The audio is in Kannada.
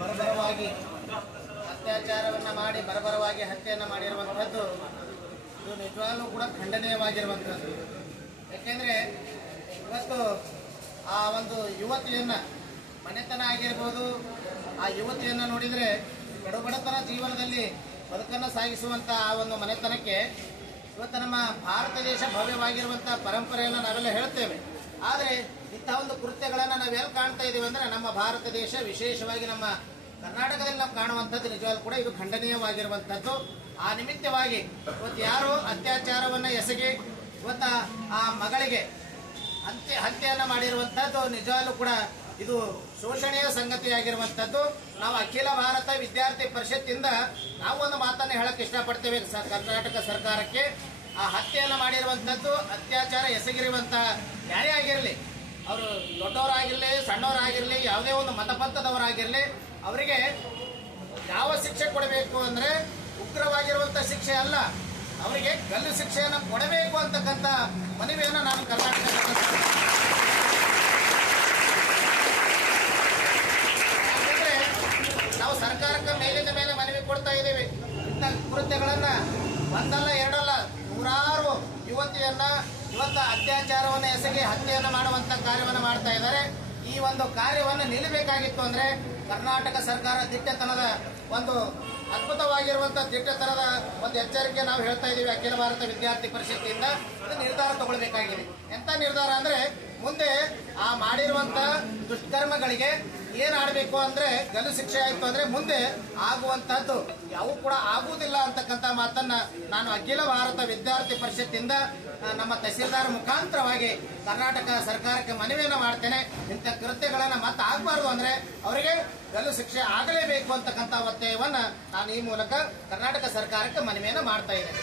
ಬರಬರವಾಗಿ ಅತ್ಯಾಚಾರವನ್ನು ಮಾಡಿ ಬರಬರವಾಗಿ ಹತ್ಯೆಯನ್ನು ಮಾಡಿರುವಂಥದ್ದು ಇದು ನಿಜವಾಗ್ಲೂ ಕೂಡ ಖಂಡನೀಯವಾಗಿರುವಂಥದ್ದು. ಯಾಕೆಂದರೆ ಇವತ್ತು ಆ ಒಂದು ಯುವತಿಯನ್ನು ಮನೆತನ ಆಗಿರ್ಬೋದು, ಆ ಯುವತಿಯನ್ನು ನೋಡಿದರೆ ಕಡುಬಡತನ ಜೀವನದಲ್ಲಿ ಬದುಕನ್ನು ಸಾಗಿಸುವಂಥ ಆ ಒಂದು ಮನೆತನಕ್ಕೆ ಇವತ್ತು ನಮ್ಮ ಭಾರತ ದೇಶ ಭವ್ಯವಾಗಿರುವಂಥ ಪರಂಪರೆಯನ್ನು ನಾವೆಲ್ಲ ಹೇಳ್ತೇವೆ. ಆದರೆ ಇಂತಹ ಒಂದು ಕೃತ್ಯಗಳನ್ನು ನಾವೆಲ್ಲಿ ಕಾಣ್ತಾ ಇದ್ದೀವಿ ಅಂದರೆ ನಮ್ಮ ಭಾರತ ದೇಶ, ವಿಶೇಷವಾಗಿ ನಮ್ಮ ಕರ್ನಾಟಕದಲ್ಲಿ ನಾವು ಕಾಣುವಂಥದ್ದು ನಿಜವಾಗ್ಲೂ ಕೂಡ ಇದು ಖಂಡನೀಯವಾಗಿರುವಂಥದ್ದು. ಆ ನಿಮಿತ್ತವಾಗಿ ಇವತ್ತು ಯಾರು ಅತ್ಯಾಚಾರವನ್ನು ಎಸಗಿ ಇವತ್ತು ಆ ಮಗಳಿಗೆ ಹತ್ಯೆಯನ್ನು ಮಾಡಿರುವಂಥದ್ದು ನಿಜವಾಗ್ಲೂ ಕೂಡ ಇದು ಶೋಷಣೆಯ ಸಂಗತಿಯಾಗಿರುವಂಥದ್ದು. ನಾವು ಅಖಿಲ ಭಾರತ ವಿದ್ಯಾರ್ಥಿ ಪರಿಷತ್ತಿಂದ ನಾವು ಒಂದು ಮಾತನ್ನು ಹೇಳಕ್ಕೆ ಇಷ್ಟಪಡ್ತೇವೆ ಕರ್ನಾಟಕ ಸರ್ಕಾರಕ್ಕೆ. ಆ ಹತ್ಯೆಯನ್ನು ಮಾಡಿರುವಂಥದ್ದು, ಅತ್ಯಾಚಾರ ಎಸಗಿರುವಂಥ ಯಾರೇ ಆಗಿರಲಿ, ಅವರು ದೊಡ್ಡವರಾಗಿರಲಿ ಸಣ್ಣವರಾಗಿರಲಿ, ಯಾವುದೇ ಒಂದು ಮತಪಂಥದವರಾಗಿರಲಿ, ಅವರಿಗೆ ಯಾವ ಶಿಕ್ಷೆ ಕೊಡಬೇಕು ಅಂದರೆ ಉಗ್ರವಾಗಿರುವಂಥ ಶಿಕ್ಷೆ ಅಲ್ಲ, ಅವರಿಗೆ ಗಲ್ಲು ಶಿಕ್ಷೆಯನ್ನು ಕೊಡಬೇಕು ಅಂತಕ್ಕಂಥ ಮನವಿಯನ್ನು ನಾನು ಕರ್ನಾಟಕ ನಾವು ಸರ್ಕಾರಕ್ಕೆ ಮೇಲಿಂದ ಮೇಲೆ ಮನವಿ ಕೊಡ್ತಾ ಇದ್ದೀವಿ. ಇಂಥ ಕೃತ್ಯಗಳನ್ನ ಒಂದಲ್ಲ ಎರಡಲ್ಲ ನೂರಾರು ಯುವತಿಯನ್ನ ಇವತ್ತು ಅತ್ಯಾಚಾರವನ್ನು ಎಸಗಿ ಹತ್ಯೆಯನ್ನು ಮಾಡುವಂತ ಕಾರ್ಯವನ್ನು ಮಾಡ್ತಾ ಇದ್ದಾರೆ. ಈ ಒಂದು ಕಾರ್ಯವನ್ನು ನಿಲ್ಲಬೇಕಾಗಿತ್ತು ಅಂದ್ರೆ ಕರ್ನಾಟಕ ಸರ್ಕಾರ ದಿಟ್ಟತನದ ಒಂದು ಅದ್ಭುತವಾಗಿರುವಂತಹ ದಿಟ್ಟತನದ ಒಂದು ಎಚ್ಚರಿಕೆ ನಾವು ಹೇಳ್ತಾ ಇದ್ದೀವಿ. ಅಖಿಲ ಭಾರತ ವಿದ್ಯಾರ್ಥಿ ಪರಿಷತ್ತಿಂದ ಇದು ನಿರ್ಧಾರ ತಗೊಳ್ಬೇಕಾಗಿದೆ. ಎಂತ ನಿರ್ಧಾರ ಅಂದ್ರೆ ಮುಂದೆ ಆ ಮಾಡಿರುವಂತ ದುಷ್ಕರ್ಮಗಳಿಗೆ ಏನ್ ಆಡಬೇಕು ಅಂದ್ರೆ ಗಲ್ಲು ಶಿಕ್ಷೆ ಆಯ್ತು ಅಂದ್ರೆ ಮುಂದೆ ಆಗುವಂತಹದ್ದು ಯಾವೂ ಕೂಡ ಆಗುವುದಿಲ್ಲ ಅಂತಕ್ಕಂಥ ಮಾತನ್ನ ನಾನು ಅಖಿಲ ಭಾರತ ವಿದ್ಯಾರ್ಥಿ ಪರಿಷತ್ತಿಂದ ನಮ್ಮ ತಹಸೀಲ್ದಾರ್ ಮುಖಾಂತರವಾಗಿ ಕರ್ನಾಟಕ ಸರ್ಕಾರಕ್ಕೆ ಮನವಿಯನ್ನು ಮಾಡ್ತೇನೆ. ಇಂಥ ಕೃತ್ಯಗಳನ್ನ ಮತ್ತೆ ಆಗಬಾರ್ದು ಅಂದ್ರೆ ಅವರಿಗೆ ಗಲ್ಲು ಶಿಕ್ಷೆ ಆಗಲೇಬೇಕು ಅಂತಕ್ಕಂಥ ಒತ್ತಾಯವನ್ನ ನಾನು ಈ ಮೂಲಕ ಕರ್ನಾಟಕ ಸರ್ಕಾರಕ್ಕೆ ಮನವಿಯನ್ನು ಮಾಡ್ತಾ ಇದ್ದೇನೆ.